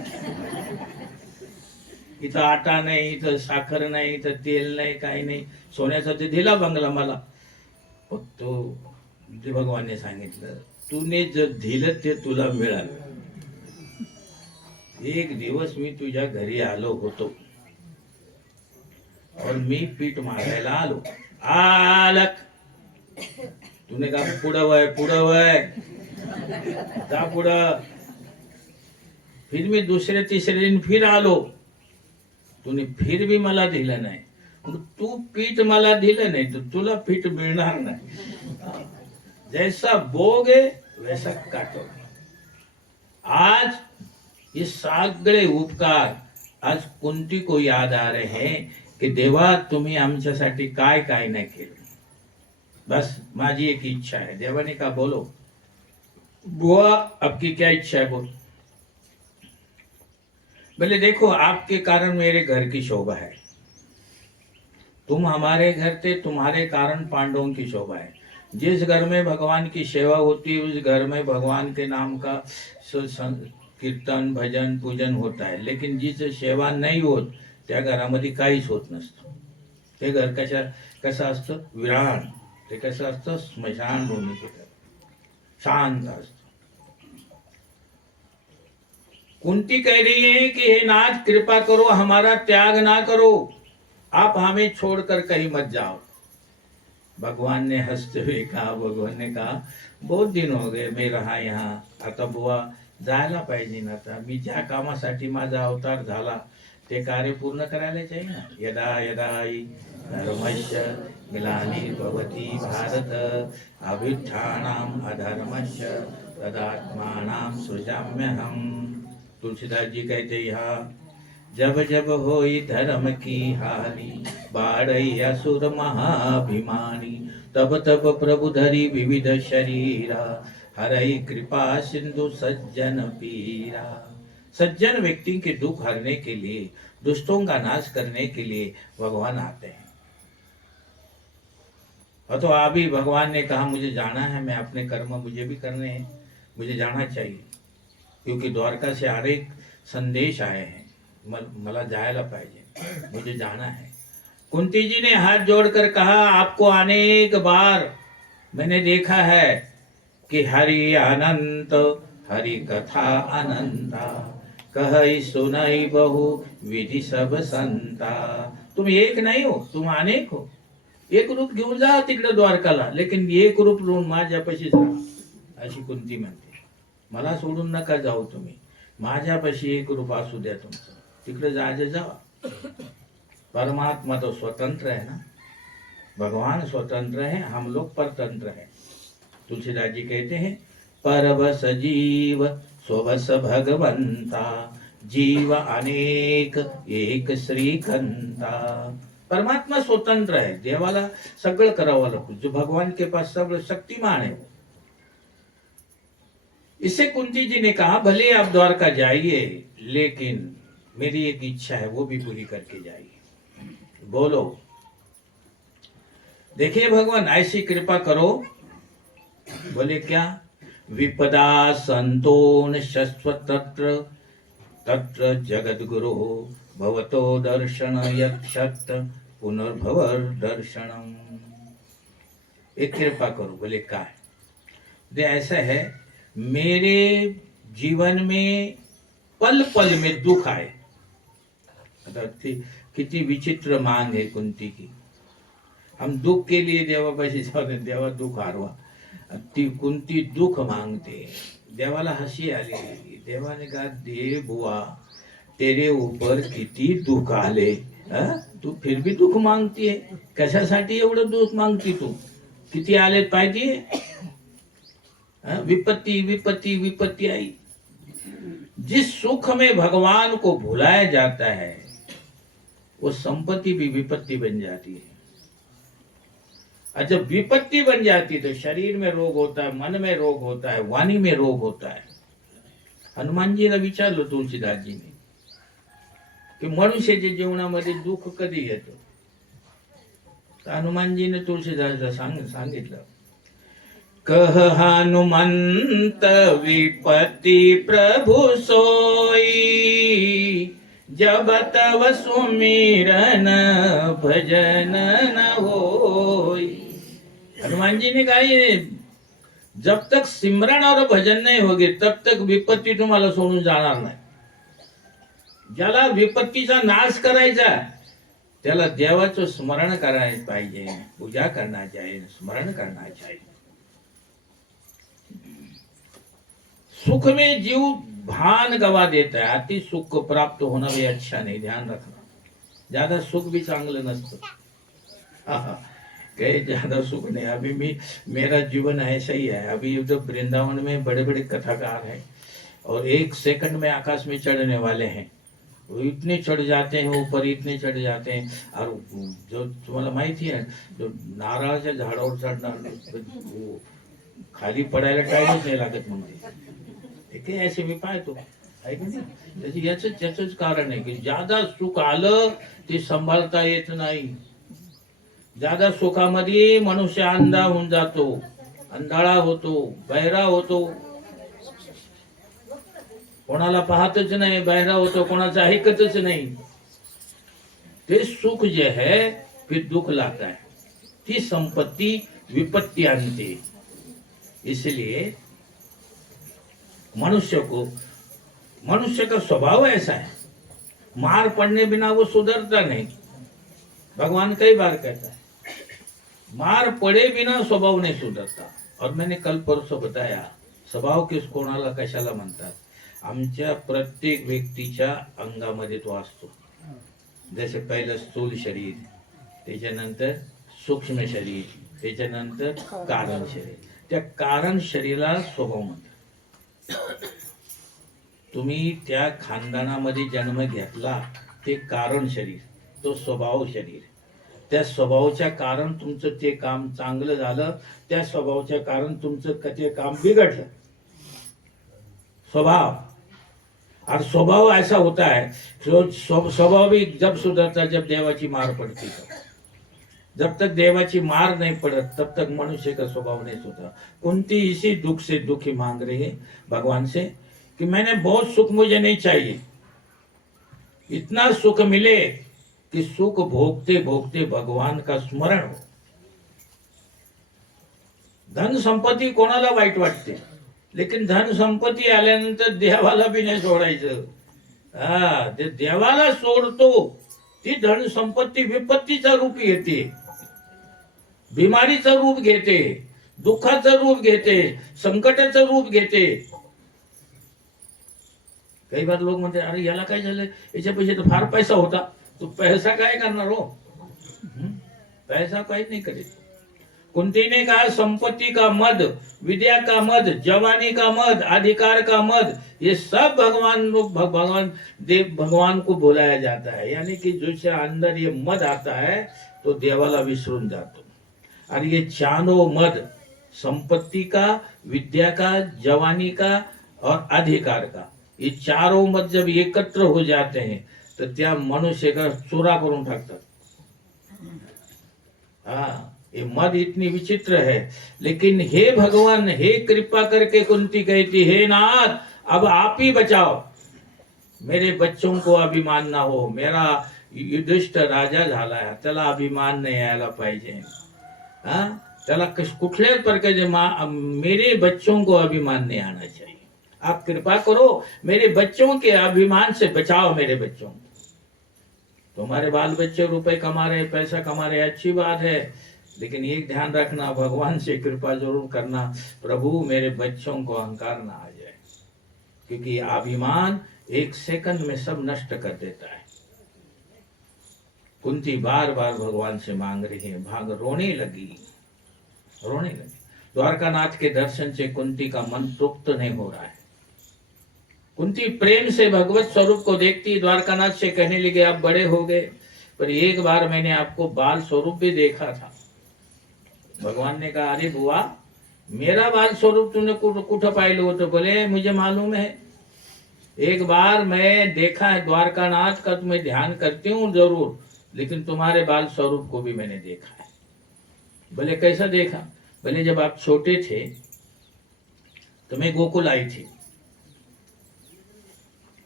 इथं आटा नाही, इथं साखर नाही, इथं तेल नाही, काही नाही, सोन्याचा ते दिला बंगला मला, फक्त भगवानने सांगितलं तूने जे दिलं ते तुला मिळालं। एक दिवस मी तुझ्या घरी आलो होतो और मी पीठ मागायला आलो, आलक तूने कहा पुढं वय जा पुढं। फिर मी दुसरे तीसरे दिन फिर आलो, तूने फिर भी मला दिलं नाही, तू पीठ मला दिलं नाही तर तुला पीठ मिळणार नाही, जैसा बोगे वैसा काटो। आज ये सगळे उपकार आज कुंती को याद आ रहे हैं कि देवा तुम्ही आमच्यासाठी काय काय नाही केलं। बस माझी एक इच्छा है। देवाने का बोलो बुआ आपकी क्या इच्छा है, बोल। बोले देखो आपके कारण मेरे घर की शोभा है, तुम हमारे घर थे, तुम्हारे कारण पांडवों की शोभा है, जिस घर में भगवान की सेवा होती है उस घर में भगवान के नाम का कीर्तन भजन पूजन होता है. लेकिन जिचं सेवा नाही होत त्या घरामध्ये काहीच होत नसतं. ते घर कसं असतं? विरान. ते कसं असतं? स्मशान भूमी की तरह शांत असतं. कुंती कह रही है कि हे नाथ कृपा करो, हमारा त्याग ना करो, आप हमें छोड़कर कहीं मत जाओ. भगवान ने हंसते हुए कहा, भगवान ने कहा बहुत दिन हो गए मैं रहा यहाँ, आता बुवा जायला पाहिजे ना. आता मी ज्या कामासाठी माझा अवतार झाला ते कार्य पूर्ण करायला चाहिए ना. यदा यदा हि धर्मस्य ग्लानिर्भवति भारत अभ्युत्थानम् अधर्मस्य तदात्मानं सृजाम्यहम्. तुलसीदास जी कहते यहाँ, जब जब होई धर्म की हानि बाढ़ई असुर महाभिमानी, तब तब प्रभु धरी विविध शरीरा हरई कृपा सिंधु सज्जन पीरा. सज्जन व्यक्ति के दुख हरने के लिए, दुष्टों का नाश करने के लिए भगवान आते हैं. और तो अभी भगवान ने कहा मुझे जाना है, मैं अपने कर्म मुझे भी करने हैं, मुझे जाना चाहिए, क्योंकि द्वारका से अनेक संदेश आए हैं, मला जायला पाहिजे, मुझे जाना है. कुंती जी ने हाथ जोड़कर कहा, आपको अनेक बार मैंने देखा है कि हरि अनंत हरि कथा अनंता, कहि सुनई बहु विधि सब संता. तुम एक नहीं हो, तुम अनेक हो. एक रूप घेऊन जा तिकडे द्वारकाला, लेकिन एक रूप घेऊन माझ्यापाशीच राहा, अशी कुंती म्हणते. मला सोडून नका जाऊ तुम्ही, माझ्यापाशी एक रूप असू द्या तुमचं, तिकडे जायचं जावा. परमात्मा तो स्वतंत्र है ना, भगवान स्वतंत्र है, हम लोग परतंत्र है. तुलसीदास जी कहते हैं, परवश जीव स्ववश भगवंता, जीव अनेक एक श्रीकंता. परमात्मा स्वतंत्र है, देवाला सगळं करावं लागतं. जो भगवान के पास सगळं शक्तिमान है. इससे कुंती जी ने कहा, भले आप द्वारका जाइए, लेकिन मेरी एक इच्छा है वो भी पूरी करके जाइए. बोलो. देखिए भगवान ऐसी कृपा करो. बोले क्या? विपदा संतोन शश्वत तत्र तत्र जगद गुरु भवतो दर्शन यक्षत पुनर्भवर दर्शनम. एक कृपा करो. बोले क्या? दे ऐसा है, मेरे जीवन में पल पल में दुख आए. किती विचित्र मांग है कुंती की. हम दुख के लिए देवापाशी जाते, देवा दुख हारवा. ती कुंती दुख मांगते. देवाला हंसी आली. देवाने कहा, दे बुआ तेरे ऊपर किती दुख आले, तू फिर भी दुख मांगती है. कशासाठी एवढं दुख मांगती तू? किती आले पाहिजे? विपत्ति विपत्ति विपत्ति आई. जिस सुख में भगवान को भुलाया जाता है वो संपत्ति भी विपत्ति बन जाती है. और जब विपत्ति बन जाती है तो शरीर में रोग होता है, मन में रोग होता है, वाणी में रोग होता है. हनुमान जीला विचारलं तुलसीदास जी ने की मनुष्याच्या जीवनामध्ये दुःख कधी येतं. तर हनुमानजीने तुलसीदासला सांगितलं, कह हनुमंत विपत्ति प्रभु सोई, जब तव सुमिरन भजन न होई. हनुमान जी ने कहा, ये जब तक सिमरन और भजन नहीं होगे तब तक विपत्ती तुम्हाला सोडून जाणार नाही. ज्याला विपत्तीचा नाश करायचा त्याला देवाचं स्मरण करायला पाहिजे, पूजा करना चाहिए, स्मरण करना चाहिए. सुख में जीव भान गवा देता है. अति सुख प्राप्त होना भी अच्छा नहीं, ध्यान रखना. ज्यादा सुख भी चांगलं नसतं. कहे ज्यादा सुख नहीं. अभी मेरा जीवन ऐसा ही है. अभी उधर वृंदावन में बड़े बड़े कथाकार हैं और एक सेकंड में आकाश में चढ़ने वाले हैं. वो इतने चढ़ जाते हैं ऊपर, इतने चढ़ जाते हैं. और जो तुम्हाला माहिती आहे, जो नारळाच्या झाडावर चढणार खाली पडायला टाइमच नाही लागत म्हणते. ते ऐसे मी पाहतो, आहे की नाही. याच कारण आहे की ज्यादा सुख आलं ते सांभाळता येत नाही. ज्यादा सुखामध्ये मनुष्य अंधा होऊन जातो, अंधाळा होतो, बहिरा होतो, कोणाला पाहतच नाही, बहिरा होतो, कोणाचं ऐकतच नाही. ते सुख जे है फिर दुख लाता है, ती संपत्ति विपत्ति आणते. इसलिए मनुष्य का स्वभाव ऐसा है, मार पड़ने बिना वो सुधरता नहीं. भगवान कई बार कहता है मार पड़े बिना स्वभाव नहीं सुधरता. और मैंने कल परसों बताया स्वभाव किस कोणाला कशाला म्हणतात. आमच्या प्रत्येक व्यक्तीच्या अंगामध्ये तो असतो. जसे पहिलं स्थूल शरीर, त्याच्यानंतर सूक्ष्म शरीर, त्याच्यानंतर कारण शरीर. त्या कारण शरीराला स्वभाव म्हणतात. तुम्ही त्या खानदानामध्ये जन्म घेतला ते कारण शरीर, तो स्वभाव शरीर. त्या स्वभावाच्या कारण तुमचं ते काम चांगलं झालं, त्या स्वभावाच्या कारण तुमचं ते काम बिघडलं. स्वभाव. और स्वभाव ऐसा होता है, स्वभाव भी जब सुधरता जब देवाची मार पड़ती है. जब तक देवाची मार नहीं पड़त तब तक मनुष्य का स्वभाव नहीं सुधरा. कुंती इसी दुख से दुखी मांग रही है भगवान से कि मैंने बहुत सुख मुझे नहीं चाहिए, इतना सुख मिले कि सुख भोगते भोगते भगवान का स्मरण हो. धन संपत्ती कोणाला वाईट वाटते, लेकिन धन संपत्ती आल्यानंतर देवाला बी नाही सोडायचं. ते देवाला सोडतो ती धन संपत्ती विपत्तीचा रूप घेते, बिमारीचं रूप घेते, दुःखाचं रूप घेते, संकटाचं रूप घेते. काही बार लोक म्हणते अरे याला काय झालं, याच्या पैसे तर फार पैसा होता, तो पैसा काय करणार हो. पैसा काहीच नहीं करे. कुंती ने कहा संपत्ति का मद, विद्या का मद, जवानी का मद, अधिकार का मद, ये सब भगवान को बुलाया जाता है. यानी कि जिसके अंदर ये मद आता है तो देवाला विसरून जातो. और ये चारों मद, संपत्ति का, विद्या का, जवानी का और अधिकार का, ये चारों मद जब एकत्र हो जाते हैं तो त्या मनुष्य का चुरा करून टाकतात. ये मद इतनी विचित्र है. लेकिन हे भगवान, हे कृपा करके कुंती कहती हे नाथ अब आप ही बचाओ, मेरे बच्चों को अभिमान ना हो. मेरा युधिष्ठ राजा झाला आहे, त्याला अभिमान नाही यायला पाहिजे. त्याला कुठल्याच प्रकारचे मेरे बच्चों को अभिमान नहीं आना चाहिए. आप कृपा करो, मेरे बच्चों के अभिमान से बचाओ मेरे बच्चों. तुम्हारे बाल बच्चे रुपए कमा रहे, पैसा कमा रहे, अच्छी बात है, लेकिन एक ध्यान रखना, भगवान से कृपा जरूर करना, प्रभु मेरे बच्चों को अहंकार ना आ जाए, क्योंकि अभिमान एक सेकंड में सब नष्ट कर देता है. कुंती बार बार भगवान से मांग रही है, भाग रोने लगी. द्वारकानाथ के दर्शन से कुंती का मन तृप्त नहीं हो रहा है. कुंती प्रेम से भगवत स्वरूप को देखती, द्वारकानाथ से कहने लगे आप बड़े हो गए, पर एक बार मैंने आपको बाल स्वरूप भी देखा था. भगवान ने कहा अरे बुआ, मेरा बाल स्वरूप तूने कुठं पाहिलं होतं. बोले मुझे मालूम है, एक बार मैं देखा है द्वारकानाथ का, तुम्हें ध्यान करती हूँ जरूर, लेकिन तुम्हारे बाल स्वरूप को भी मैंने देखा है. बोले कैसा देखा. बोले जब आप छोटे थे तो मैं गोकुल आई थी,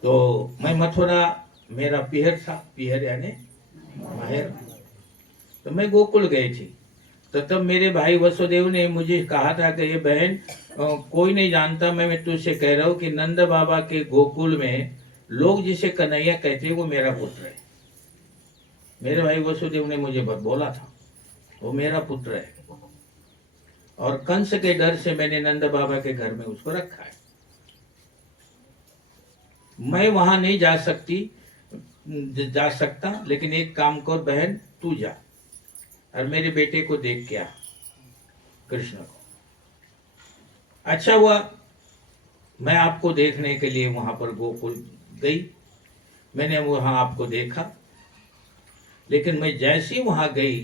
तो मैं मथुरा, मेरा पिहर था, पिहर यानी माहेर, तो मैं गोकुल गई थी. तो तब मेरे भाई वसुदेव ने मुझे कहा था कि ये बहन कोई नहीं जानता, मैं तुझसे कह रहा हूँ कि नंद बाबा के गोकुल में लोग जिसे कन्हैया कहते वो मेरा पुत्र है. मेरे भाई वसुदेव ने मुझे बोला था वो मेरा पुत्र है, और कंस के डर से मैंने नंद बाबा के घर में उसको रखा है. मैं वहां नहीं जा सकता, लेकिन एक काम कर बहन, तू जा और मेरे बेटे को देख के आ, कृष्ण को. अच्छा हुआ मैं आपको देखने के लिए वहां पर गोकुल गई, मैंने वहां आपको देखा, लेकिन मैं जैसी वहां गई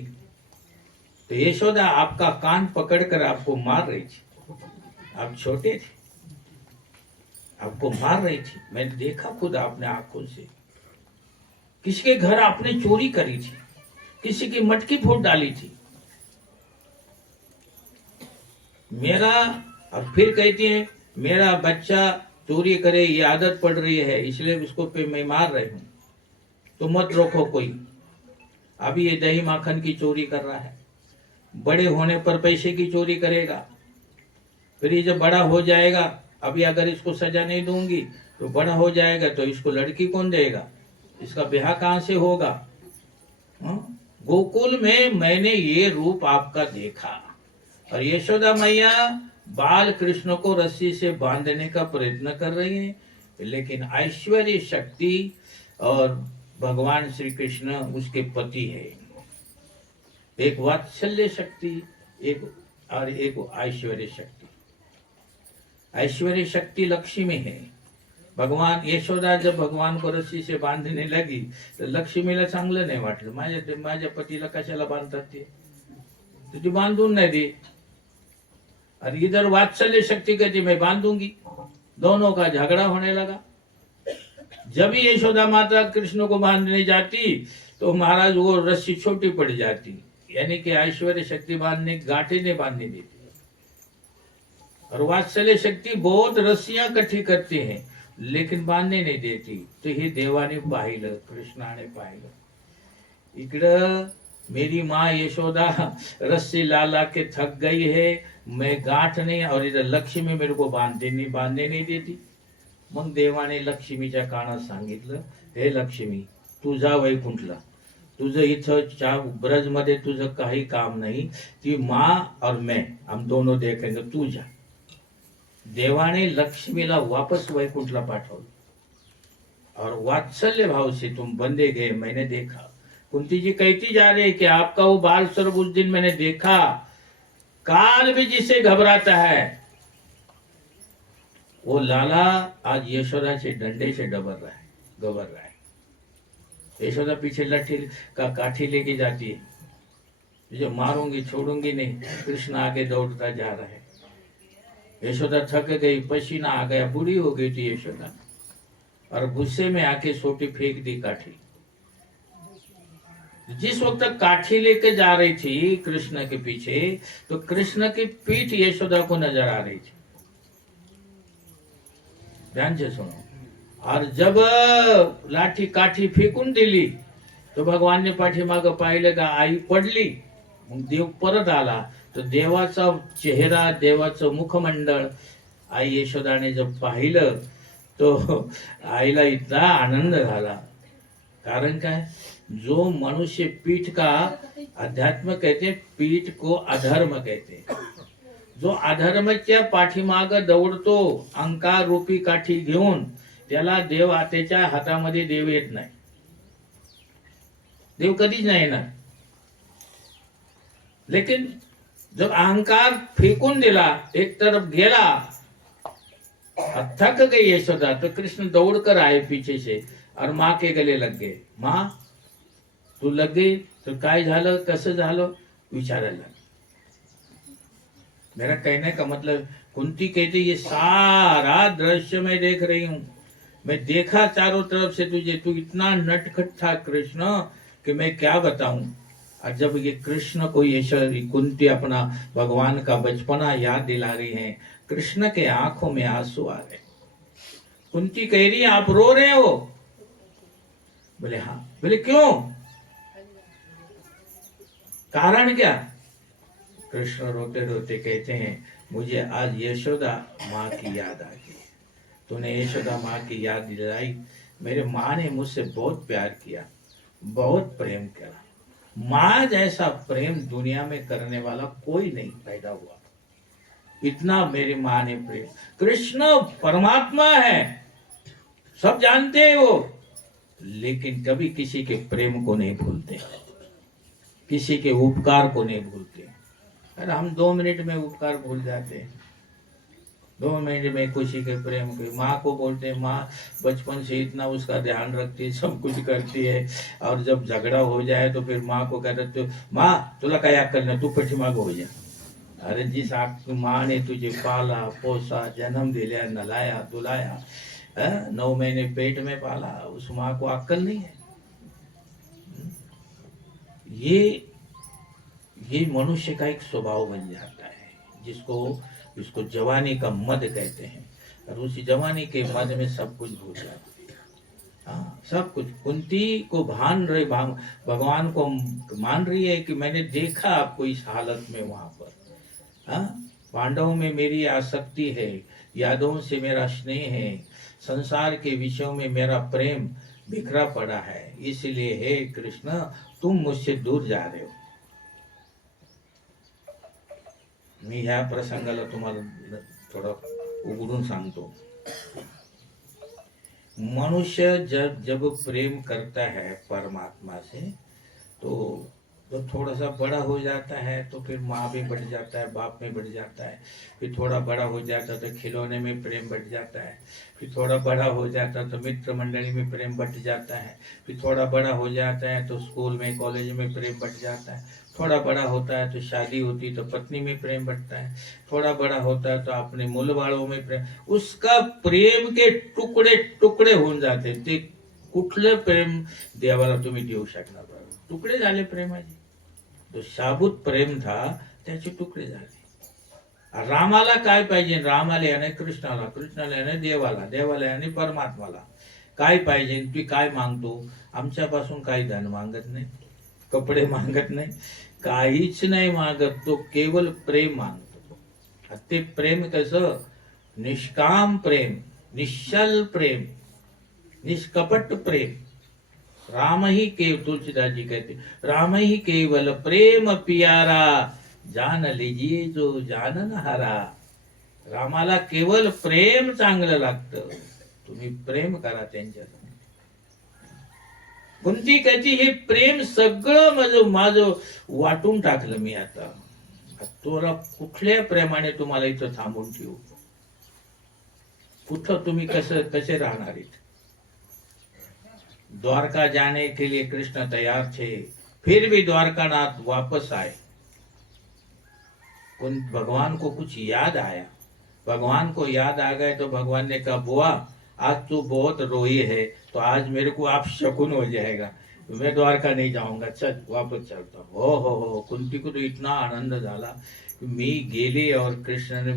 तो यशोदा आपका कान पकड़कर आपको मार रही थी. आप छोटे थे, आपको मार रही थी. मैंने देखा खुद अपने आंखों से. किसी के घर आपने चोरी करी थी, किसी की मटकी फूट डाली थी, मेरा, अब फिर कहती है मेरा बच्चा चोरी करे, ये आदत पड़ रही है इसलिए उसको पे मैं मार रही हूँ, तो मत रोको कोई। अभी ये दही माखन की चोरी कर रहा है, बड़े होने पर पैसे की चोरी करेगा, फिर ये जब बड़ा हो जाएगा, अभी अगर इसको सजा नहीं दूंगी तो बड़ा हो जाएगा तो इसको लड़की कौन देगा, इसका ब्याह कहाँ से होगा। हाँ? गोकुल में मैंने ये रूप आपका देखा, और यशोदा मैया बाल कृष्ण को रस्सी से बांधने का प्रयत्न कर रही हैं, लेकिन ऐश्वर्य शक्ति और भगवान श्री कृष्ण उसके पति है। एक वात्सल्य शक्ति, एक और एक ऐश्वर्य शक्ति। ऐश्वर्य शक्ति लक्ष्मी है। भगवान यशोदा जब भगवान को रस्सी से बांधने लगी तर लक्ष्मीला चांगलं नाही वाटलं, माझ्या पतीला कशाला बांधतात ते, ती बांधून नाही दी। और इधर वात्सल्य शक्ति कहती मैं बांधूंगी, दोनों का झगड़ा होने लगा। जब ही यशोदा माता कृष्ण को बांधने जाती तो महाराज वो रस्सी छोटी पड़ जाती, यानी कि ऐश्वर्य शक्ति बांधने गांठे नहीं बांधने देती, और वात्सल्य शक्ति बहुत रस्सियां इकट्ठी करती हैं लेकिन बांधने नहीं देती। तो हे देवाने पाहिलं, कृष्णाने पाहिलं, इकडं मेरी माँ यशोदा रस्सी ला ला के थक गई है, मैं गांठ नहीं, और इधर लक्ष्मी मेरे को बांधने नहीं देती। मग देवाने लक्ष्मीच्या कानात सांगितलं, हे लक्ष्मी तू जा वैकुंठला, तुझं इथं ब्रज मध्ये तुझं काही काम नहीं, ती माँ और मैं हम दोनों देखेंगे, तू जा। देवाने लक्ष्मीला वापस वैकुंठला पाठवलं, और वात्सल्य भाव से तुम बंदे गए, मैंने देखा। कुंती जी कहती जा रही है कि आपका वो बाल स्वरूप उस दिन मैंने देखा, काल भी जिसे घबराता है वो लाला आज यशोदा से डंडे से गबर रहा है। यशोदा पीछे लठी का काठी लेके जाती है, जो मारूंगी छोड़ूंगी नहीं, कृष्ण आगे दौड़ता जा रहा है। यशोदा थक गई, पसीना आ गया, बूढ़ी हो गई थी यशोदा, और गुस्से में आके सोटी फेंक दी काठी। जिस वक्त तक काठी लेके जा रही थी कृष्ण के पीछे, तो कृष्ण की पीठ यशोदा को नजर आ रही थी, ध्यान से सुनो। और जब लाठी काठी फेकून दिली तो भगवानने पाठीमागं पाहिलं का आई पडली, मग देव परत आला, तो देवाचा चेहरा, देवाचं मुखमंडळ आई यशोदाने जब पाहिलं तो आईला इतना आनंद झाला। कारण काय, जो मनुष्य पीठ का अध्यात्म कहते, पीठ को अधर्म कहते, जो अधर्माच्या पाठीमाग दौडतो अहंकार रूपी काठी घेऊन, त्याला देव त्याच्या हातामध्ये देव येत नाही, देव कधीच नाही येणार। लेकिन जब अहंकार फेकून दिला, एक तरफ गेला, थक गई यशोदा, तो कृष्ण दौड़ कर आए पीछे से और माँ के गले लग गए। माँ तू लग गई तो काय झालं, कसं झालं विचारायला। मेरा कहने का मतलब, कुंती कहती ये सारा दृश्य मैं देख रही हूं, मैं देखा चारों तरफ से तुझे, तू इतना नटखट था कृष्ण कि मैं क्या बताऊं। और जब ये कृष्ण को ये कुंती अपना भगवान का बचपना याद दिला रही है, कृष्ण के आंखों में आंसू आ गए। कुंती कह रही है आप रो रहे हो? बोले हाँ। बोले क्यों, कारण क्या? कृष्ण रोते रोते कहते हैं मुझे आज यशोदा माँ की याद आ गई, तूने यशोदा माँ की याद दिलाई। मेरे माँ ने मुझसे बहुत प्यार किया, बहुत प्रेम किया, माँ जैसा प्रेम दुनिया में करने वाला कोई नहीं पैदा हुआ, इतना मेरी माँ ने प्रेम। कृष्ण परमात्मा है, सब जानते हैं वो, लेकिन कभी किसी के प्रेम को नहीं भूलते, किसी के उपकार को नहीं भूलते। अरे हम 2 मिनट में उपकार भूल जाते हैं, 2 मिनट में किसी के प्रेम के। माँ को बोलते हैं, माँ बचपन से इतना उसका ध्यान रखती है, सब कुछ करती है, और जब झगड़ा हो जाए तो फिर माँ को कहते तो माँ तुला काय अक्कल नाही, तू पाठीमाग हो जा। अरे जिस माँ ने तुझे पाला पोसा, जन्म दिया, नलाया दुलाया, 9 महीने पेट में पाला, उस माँ को अक्कल नहीं है। ये मनुष्य का एक स्वभाव बन जाता है। जिसको जवानी का मद कहते हैं। और उसी जवानी के मद में सब कुछ भूल जाती है। हाँ, सब कुछ। कुंती को भगवान को मान रही है कि मैंने देखा आपको इस हालत में वहां पर। हाँ, पांडवों में मेरी आसक्ति है, यादों से मेरा स्नेह है, संसार के विषयों में मेरा प्रेम बिखरा पड़ा है, इसलिए हे कृष्ण तुम मुझसे दूर जा रहे हो। मी ह्या प्रसंगाला तुम्हाला थोडं उघडून सांगतो। मनुष्य जब प्रेम करता है परमात्मा से तो थोड़ा सा बड़ा हो जाता है तो फिर माँ में बढ़ जाता है, बाप में बढ़ जाता है। फिर थोड़ा बड़ा हो जाता है तो खिलौने में प्रेम बढ़ जाता है। फिर थोड़ा बड़ा हो जाता है तो मित्र मंडली में प्रेम बढ़ जाता है। फिर थोड़ा बड़ा हो जाता है तो स्कूल में कॉलेज में प्रेम बढ़ जाता है। थोड़ा बड़ा होता है तो शादी होती तो पत्नी में प्रेम बढ़ता है। थोड़ा बड़ा होता है तो अपने मूल वालों में प्रेम, उसका प्रेम के टुकड़े टुकड़े होऊन जाते। ते कुठलं प्रेम देवाला तुम्ही देऊ शकणार? तुकडे झाले प्रेमाचे। जो शाबूत प्रेम था त्याचे तुकडे झाले। रामाला काय पाहिजे? रामाला याने कृष्णाला, कृष्णाला याने देवाला, देवाला याने परमात्माला काय पाहिजे? तू काय मागतो? आमच्यापासून काही धन मागत नाही, कपडे मागत नाही, काहीच नाही मागत, तो केवळ प्रेम मागतो। ते प्रेम कसं? निष्काम प्रेम, निश्चल प्रेम, निष्कपट प्रेम। राम ही केवल, तुलसीदास जी कहते, राम ही केवल प्रेम प्यारा, जान लीजिए जो जानन हारा। रामाला केवळ प्रेम चांगलं लागतं, तुम्ही प्रेम करा त्यांच्यात। कुंती कहती हे प्रेम सगळं माझं वाटून टाकलं मी आता। तुला कुठल्या प्रेमाने तुम्हाला इथं थांबून ठेवू? कुठं तुम्ही कसे राहणार आहेत? द्वारका जाने के लिए कृष्ण तैयार थे, फिर भी द्वारकानाथ वापस आए। भगवान को कुछ याद आया, भगवान को याद आ गए तो भगवान ने कहा बुआ आज तू बहुत रोई है तो आज मेरे को आप शकुन हो जाएगा, मैं द्वारका नहीं जाऊंगा, चल वापस चलता हूँ। हो कुंती को तो इतना आनंद झाला, मी गेली और कृष्ण ने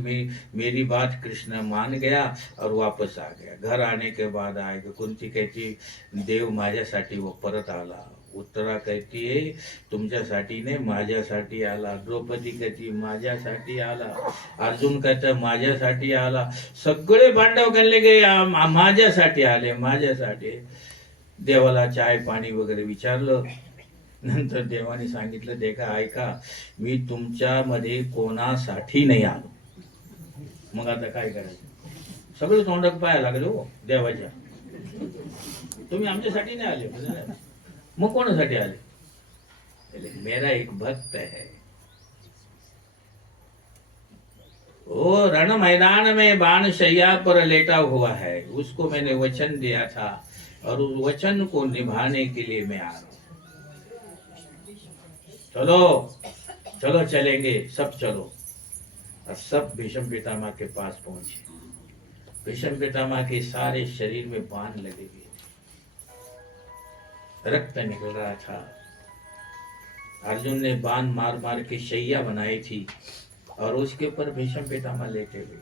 मेरी बात कृष्ण मान गया और वापस आ गया। घर आने के बाद आएगा, कुंती कहती देव माझ्यासाठी वो परत आला। उत्तरा कहती है तुमच्यासाठी ने माझ्यासाठी आला। द्रौपदी कहती माझ्यासाठी आला। अर्जुन कहता माझ्यासाठी आला। सगळे पांडव कहले गे माझ्यासाठी आले, माझ्यासाठी। देवाला चाय पाणी वगैरे विचारलं, नंतर देवाने सांगितलं देखा ऐका, मी तुमच्यामध्ये कोणासाठी नाही आलो। मग आता काय करायचं? सगळं तोंडात पाया लागले हो देवाच्या, तुम्ही आमच्यासाठी नाही आले, मग कोणासाठी आले? मेरा एक भक्त है, वो रण मैदान में बाण शैया पर लेटा हुआ है, उसको मैंने वचन दिया था और उस वचन को निभाने के लिए मैं आ रहा हूं। चलो चलो चलेंगे, सब चलो। और सब भीष्म पितामह के पास पहुंचे। भीष्म पितामह के सारे शरीर में बाण लगे हुए थे, रक्त निकल रहा था। अर्जुन ने बाण मार मार के शैया बनाई थी और उसके ऊपर भीष्म पितामह लेटे हुए।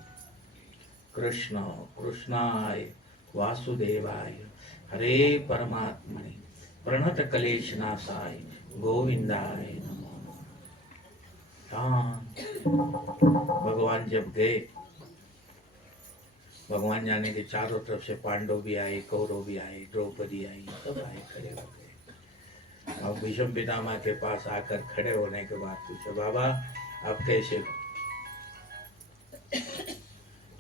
कृष्ण कृष्णाय वासुदेवाय हरे परमात्मने प्रणत कलेश नाशाय गोविंदाय नमो। हाँ, भगवान जब गए, भगवान जाने के चारों तरफ से पांडव भी आए, कौरव भी आए, द्रौपदी आई, सब आए, खड़े हो गए। अब भीष्म पितामह के पास आकर खड़े होने के बाद पूछे बाबा आप कैसे हो?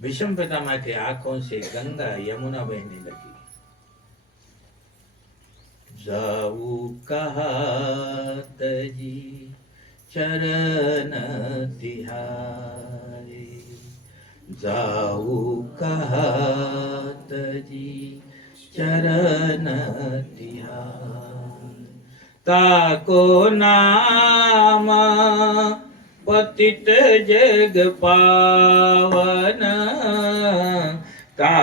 भीष्म पितामह के आंखों से गंगा यमुना बहने लगी। जाऊ कहा तजी चरण तिहारे, जाऊ कहा तजी चरण तिहारे। ताको नाम पतित जग पावन, ता